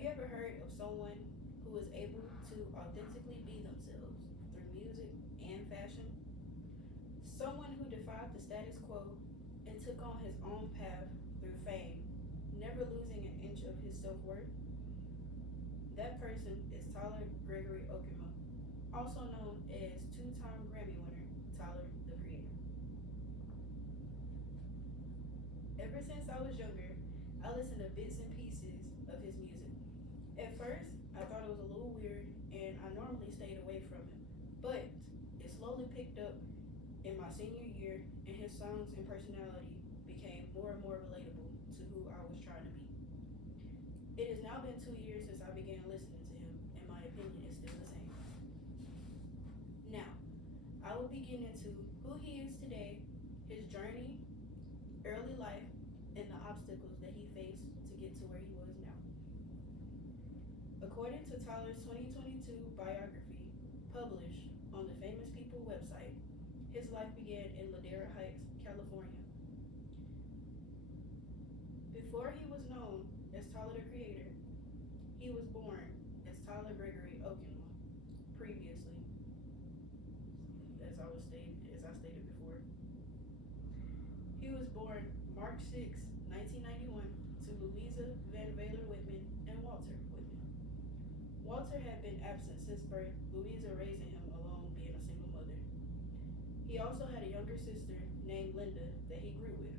Have you ever heard of someone who is able to authentically be themselves through music and fashion? Someone who defied the status quo and took on his own path through fame, never losing an inch of his self worth? That person is Tyler Gregory Okema, also known as two-time Grammy winner Tyler the Creator. Ever since I was younger, I listened to bits and pieces of his music. At first, I thought it was a little weird and I normally stayed away from it, but it slowly picked up in my senior year and his songs and personality became more and more relatable to who I was trying to be. It has now been 2 years since I began listening to him and my opinion is still the same. Now, I will begin into who he is today, his journey, early life, and the obstacles that he faced to get to where he was now. According to Tyler's 2022 biography, published on the Famous People website, his life began in Ladera Heights, California. Before he was known as Tyler the Creator, he was born as Tyler Gregory Okema. Previously, as I stated before, he was born March 6, 1991, to Louisa Van Valer Whitman and Walter Whitman. Walter had been absent since birth, Louisa raising him alone, being a single mother. He also had a younger sister named Linda that he grew with.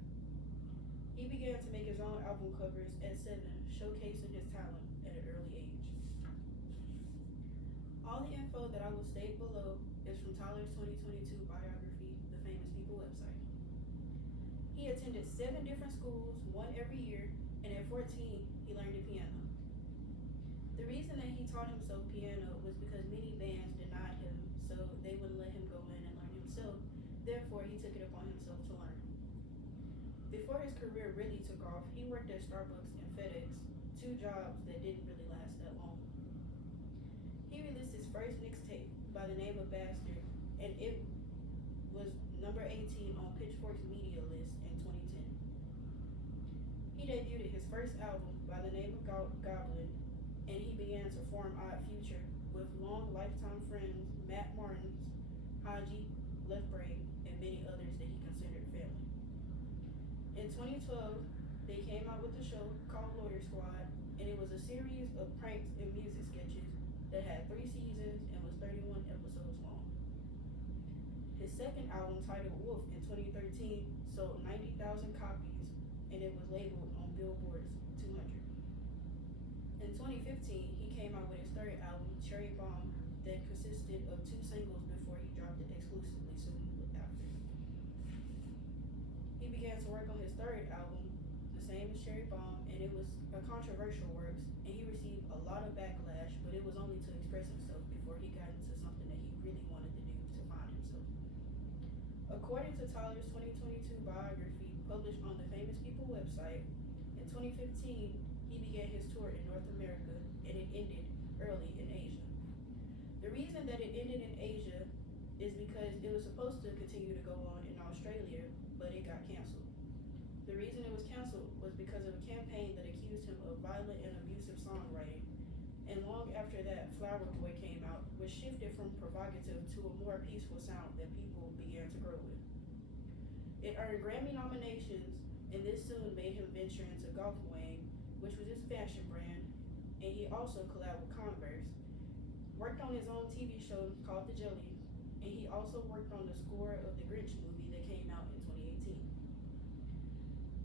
He began to make his own album covers at 7, showcasing his talent at an early age. All the info that I will state below is from Tyler's 2022 biography, The Famous People website. He attended 7 different schools, one every year, and at 14, he learned the piano. The reason that he taught himself piano was because many bands denied him, so they wouldn't let him go in and learn himself. Therefore, he took it upon himself to learn. Before his career really took off, he worked at Starbucks and FedEx, 2 jobs that didn't really last that long. He released his first mixtape by the name of Bastard, and it was number 18 on Pitchfork's media list in 2010. He debuted his first album by the name of Goblin, and he began to form Odd Future with long lifetime friends Matt Martins, Haji, Left Brain, and many others that he considered family. In 2012, they came out with a show called Lawyer Squad, and it was a series of pranks and music sketches that had 3 seasons and was 31 episodes long. His second album, titled Wolf in 2013, sold 90,000 copies, and it was labeled on Billboard's 200. In 2015, he came out with his third album, Cherry Bomb, that consisted of 2 singles before he dropped it exclusively soon after. He began to work on his third album, the same as Cherry Bomb, and it was a controversial work, and he received a lot of backlash, but it was only to express himself before he got into something that he really wanted to do to find himself. According to Tyler's 2022 biography, published on the Famous People website, in 2015, he began his tour in North America, and it ended early in Asia. The reason that it ended in Asia is because it was supposed to continue to go on in Australia, but it got canceled. The reason it was canceled was because of a campaign that accused him of violent and abusive songwriting, and long after that, Flower Boy came out, which shifted from provocative to a more peaceful sound that people began to grow with. It earned Grammy nominations, and this soon made him venture into Golf Wang, which was his fashion brand, and he also collabed with Converse, worked on his own TV show called The Jelly, and he also worked on the score of the Grinch movie that came out in 2018.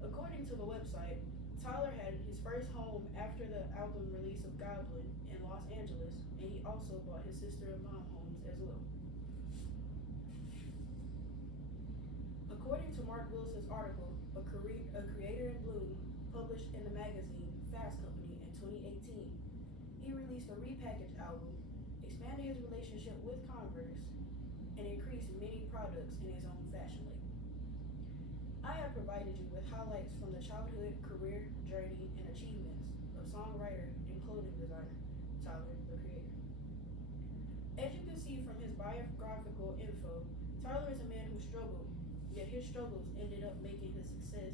According to the website, Tyler had his first home after the album release of Goblin in Los Angeles, and he also bought his sister-in-law homes as well. According to Mark Wilson's article, A Creator in Bloom, published in the magazine Fast Company in 2018, he released a repackaged album, expanded his relationship with Converse, and increased many products in his own fashion label. I have provided you with highlights from the childhood, career, journey, and achievements of songwriter and clothing designer, Tyler the Creator. As you can see from his biographical info, Tyler is a man who struggled, yet his struggles ended up making his success